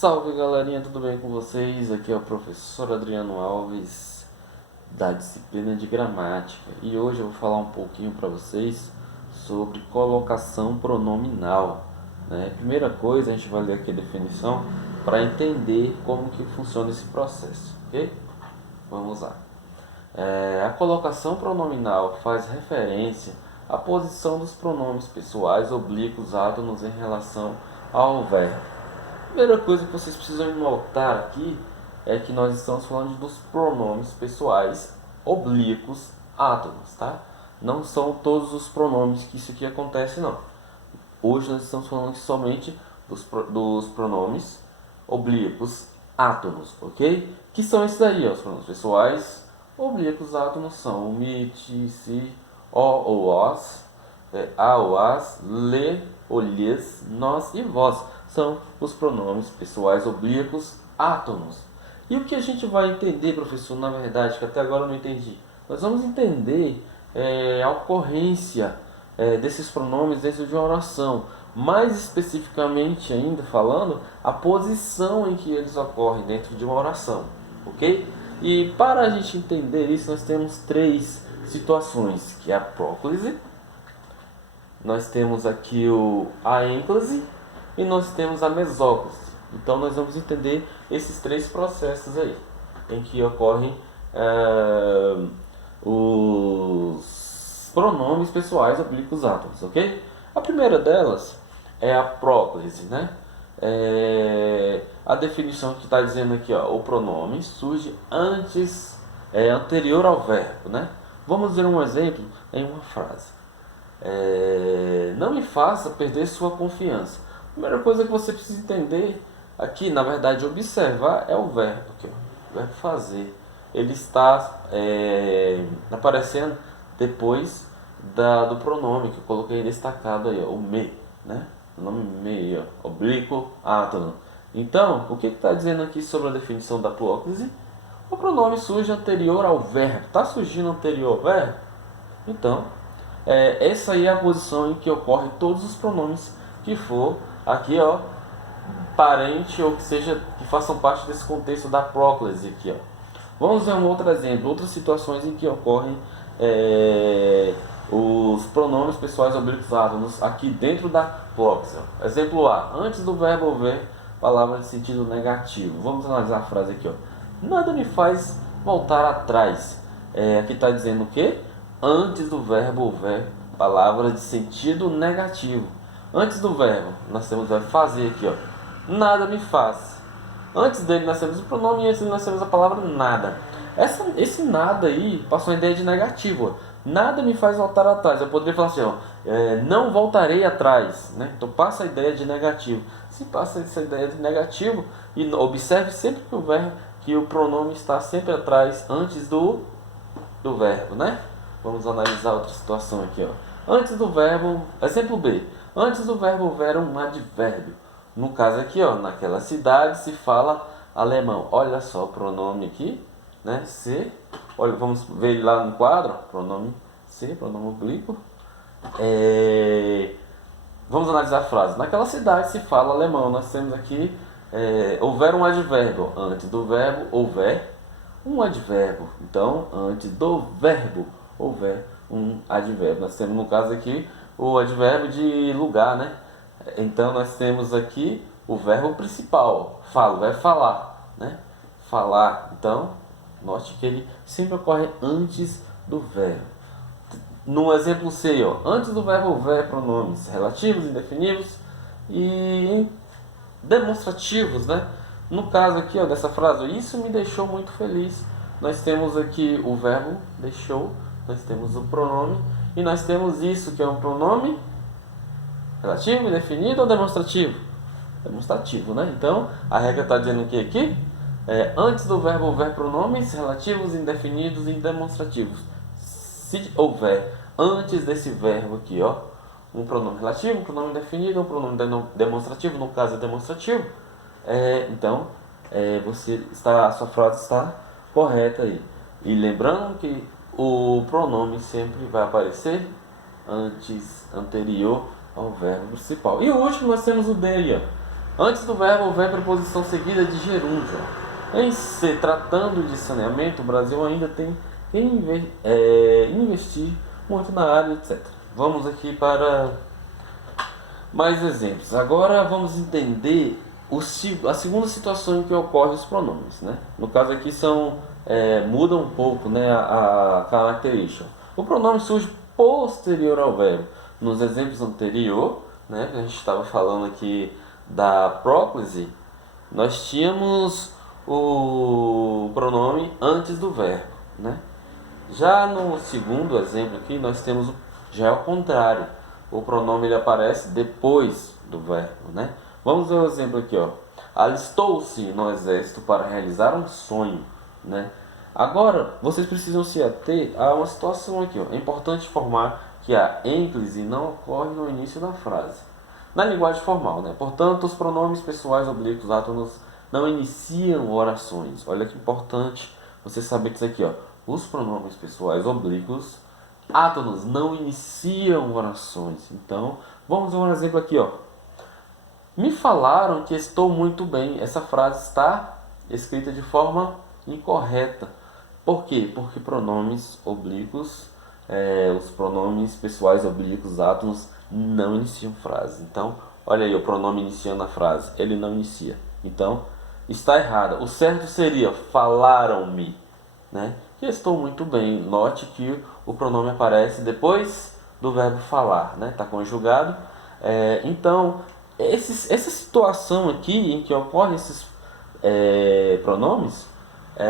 Salve galerinha, tudo bem com vocês? Aqui é o professor Adriano Alves da disciplina de gramática e hoje eu vou falar um pouquinho para vocês sobre colocação pronominal, né? Primeira coisa, a gente vai ler aqui a definição para entender como que funciona esse processo, ok? Vamos lá. A colocação pronominal faz referência à posição dos pronomes pessoais oblíquos átonos em relação ao verbo. Primeira coisa que vocês precisam notar aqui é que nós estamos falando dos pronomes pessoais oblíquos átomos, tá? Não são todos os pronomes que isso aqui acontece, não. Hoje nós estamos falando somente dos pronomes oblíquos átomos, ok? Que são esses daí, ó, os pronomes pessoais oblíquos átomos são o me, ti, si, o ou os, a ou as, le, o lhes, nós e vós. São os pronomes pessoais oblíquos átomos. E o que a gente vai entender, professor, na verdade, que até agora eu não entendi? Nós vamos entender a ocorrência desses pronomes dentro de uma oração. Mais especificamente ainda falando, a posição em que eles ocorrem dentro de uma oração. Ok? E para a gente entender isso, nós temos três situações, que é a próclise, nós temos aqui a ênclase e nós temos a mesóclise. Então nós vamos entender esses três processos aí, em que ocorrem os pronomes pessoais oblíquos átomos, ok? A primeira delas é a próclise, né? A definição que está dizendo aqui, ó, o pronome surge anterior ao verbo, né? Vamos ver um exemplo em uma frase. Não me faça perder sua confiança. A primeira coisa que você precisa entender aqui, na verdade, observar é o verbo aqui, ó, o verbo fazer. Ele está aparecendo depois do pronome que eu coloquei destacado aí, ó, o me, né? O nome me, ó, oblíquo átono. Então, o que está dizendo aqui sobre a definição da próclise? O pronome surge anterior ao verbo. Está surgindo anterior ao verbo? Então, essa aí é a posição em que ocorrem todos os pronomes que for aqui, ó, parente ou que façam parte desse contexto da próclise aqui, ó. Vamos ver um outro exemplo, outras situações em que ocorrem os pronomes pessoais oblíquos átomos aqui dentro da próclise. Exemplo A, antes do verbo houver palavra de sentido negativo. Vamos analisar a frase aqui, ó. Nada me faz voltar atrás. Aqui está dizendo o quê? Antes do verbo houver palavra de sentido negativo. Antes do verbo, nós temos o verbo fazer aqui, ó. Nada me faz. Antes dele nós temos o pronome e antes dele nós temos a palavra nada. Esse nada aí passou a ideia de negativo, ó. Nada me faz voltar atrás. Eu poderia falar assim, ó, não voltarei atrás, né? Então passa a ideia de negativo. Se passa essa ideia de negativo, e observe sempre que o pronome está sempre atrás, antes do verbo, né? Vamos analisar outra situação aqui, ó. Antes do verbo, exemplo B. Antes do verbo houver um advérbio. No caso aqui, ó, naquela cidade se fala alemão. Olha só o pronome aqui, né? Se. Olha, vamos ver ele lá no quadro. Pronome se, pronome oblíquo. Vamos analisar a frase. Naquela cidade se fala alemão. Nós temos aqui houver um advérbio. Antes do verbo houver um advérbio. Então, antes do verbo houver um advérbio. Nós temos no caso aqui o advérbio de lugar, né? Então nós temos aqui o verbo principal, vai falar, né? Falar. Então, note que ele sempre ocorre antes do verbo. No exemplo C, ó, antes do verbo houver pronomes relativos, indefinidos e demonstrativos, né? No caso aqui, ó, dessa frase, isso me deixou muito feliz. Nós temos aqui o verbo deixou, nós temos o pronome e nós temos isso que é um pronome relativo, indefinido ou demonstrativo? Demonstrativo, né? Então, a regra está dizendo o que aqui? Antes do verbo houver pronomes relativos, indefinidos e demonstrativos. Se houver antes desse verbo aqui, ó, um pronome relativo, um pronome indefinido, um pronome demonstrativo, no caso é demonstrativo, então a sua frase está correta aí. E lembrando que o pronome sempre vai aparecer anterior ao verbo principal. E o último nós temos o D aí, ó. Antes do verbo vem a preposição seguida de gerúndio. Em se tratando de saneamento, o Brasil ainda tem que investir muito na área, etc. Vamos aqui para mais exemplos. Agora vamos entender a segunda situação em que ocorrem os pronomes, né? No caso aqui muda um pouco, né, a característica. O pronome surge posterior ao verbo. Nos exemplos anteriores, né, que a gente estava falando aqui da próclise, nós tínhamos o pronome antes do verbo, né? Já no segundo exemplo aqui, nós temos já é o contrário. O pronome ele aparece depois do verbo, né? Vamos ver o exemplo aqui, ó. Alistou-se no exército para realizar um sonho, né? Agora, vocês precisam se ater a uma situação aqui, ó. É importante informar que a ênclise não ocorre no início da frase. Na linguagem formal, né? Portanto, os pronomes pessoais oblíquos átonos não iniciam orações. Olha que importante você saber disso aqui, ó. Os pronomes pessoais oblíquos átonos não iniciam orações. Então, vamos ver um exemplo aqui, ó. Me falaram que estou muito bem. Essa frase está escrita de forma incorreta. Por quê? Porque pronomes oblíquos, os pronomes pessoais oblíquos átomos não iniciam frase. Então, olha aí o pronome iniciando a frase. Ele não inicia. Então, está errada. O certo seria falaram-me, né? Que estou muito bem. Note que o pronome aparece depois do verbo falar, né? Está conjugado. Então, essa situação aqui em que ocorrem esses pronomes,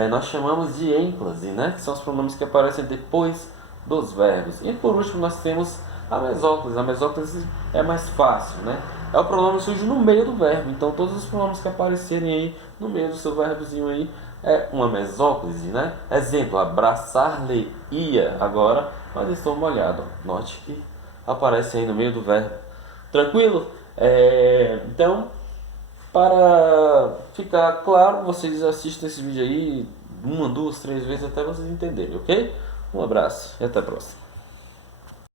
nós chamamos de ênclase, né? Que são os pronomes que aparecem depois dos verbos. E por último nós temos a mesóclise. A mesóclise é mais fácil, né? É o pronome que surge no meio do verbo. Então todos os pronomes que aparecerem aí no meio do seu verbozinho aí é uma mesóclise, né? Exemplo, abraçar-lhe-ia. Agora, mas estou molhado. Note que aparece aí no meio do verbo. Tranquilo? Então, para ficar claro, vocês assistem esse vídeo aí 1, 2, 3 vezes até vocês entenderem, ok? Um abraço e até a próxima.